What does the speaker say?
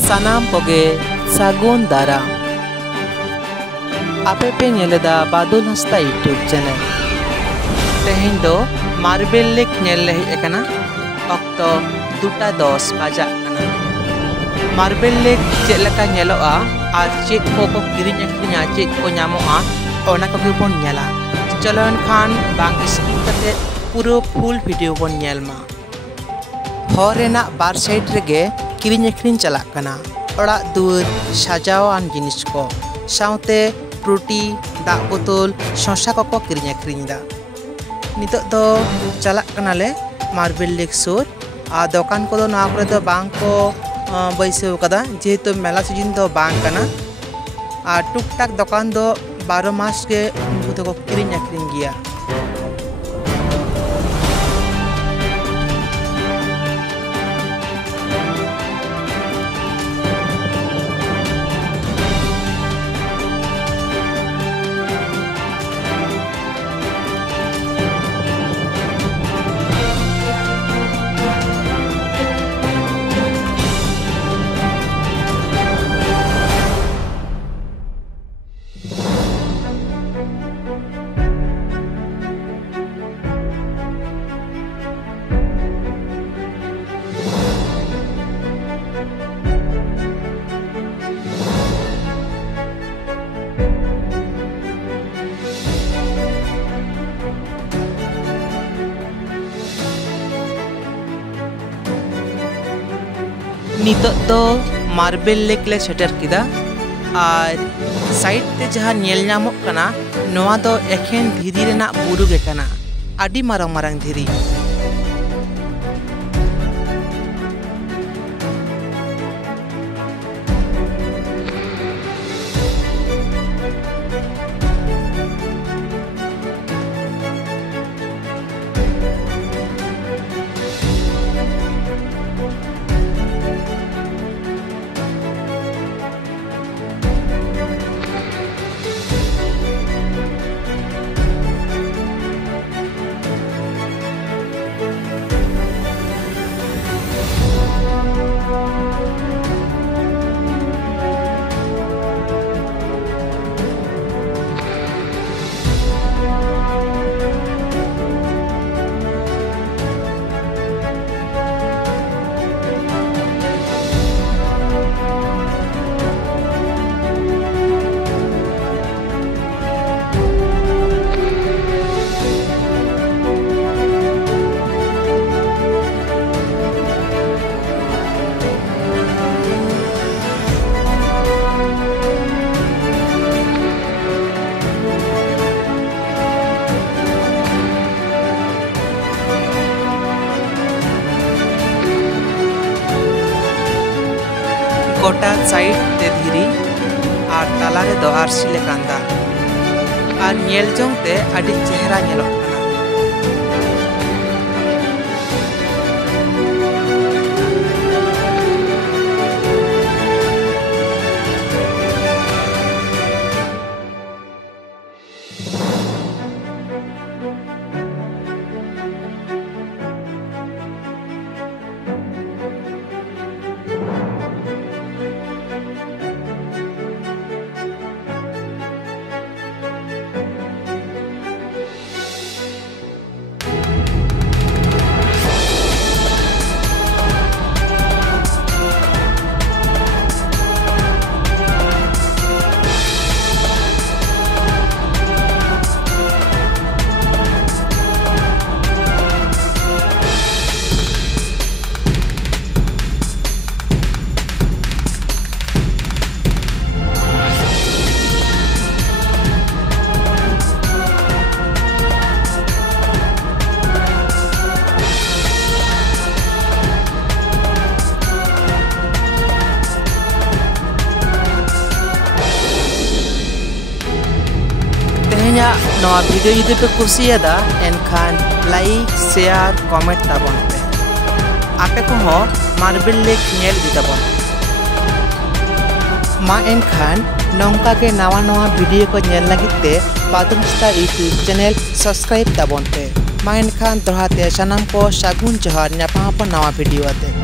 सानाम कोगे सागुन दाराम आपे पे नेलेदा Badul Hansda YouTube channel तेहें दो मार्बल लेक नेल लहे एकना अक्तो 2:10 बजा कना मार्बल लेक चेलका नेलोआ आर चेक को किरिñ अखरिña चेक को ᱧᱟᱢᱚᱜᱼᱟ ओना को बोन नेला चलो खान बांग स्किप करते पूरा फुल वीडियो बोन नेलमा हरेना बार साइड रेगे किरिñ अखरिñ चला कना ओड़ा दुआर साजावान जिनिस को साउते फ्रूटी दा बोतल शशा को किरिñ अखरिñ दा नितो दो चला कनाले मार्बल लेक सुर आ दुकान को ना करे दो बांग को बैसेव कदा जेहेतु मेला सीजन दो बांग कना आ टुक टाक दुकान दो 12 मास के उनको तो किरिñ अखरिñ गिया नितो दो मार्बल लेक ले सेटर किदा और साइड ते जहाँ नेल नामक कना नोआ दो एखेन धीरी रेना बुरु गे कना आडी मारंग मारंग धीरी गोटा साइड ते धीरी और तालारे दो आरसी लेकांदा और नेल जोंग ते आडी चेहरा नेलो नवा वीडियो जुदी पे कुसियादा एनखान लाइक शेयर कमेंट ताबन पे आपे को हो मार्बल लेक नेल दिताबन मा एनखान नौका के नवा नवा वीडियो को नेल लगिते Badul Hansda YouTube channel subscribe ताबन पे मा एनखान दोहाते सनाम को सागुन जोहार ᱧᱟᱯᱟᱢ ᱱᱟᱣᱟ वीडियो आते।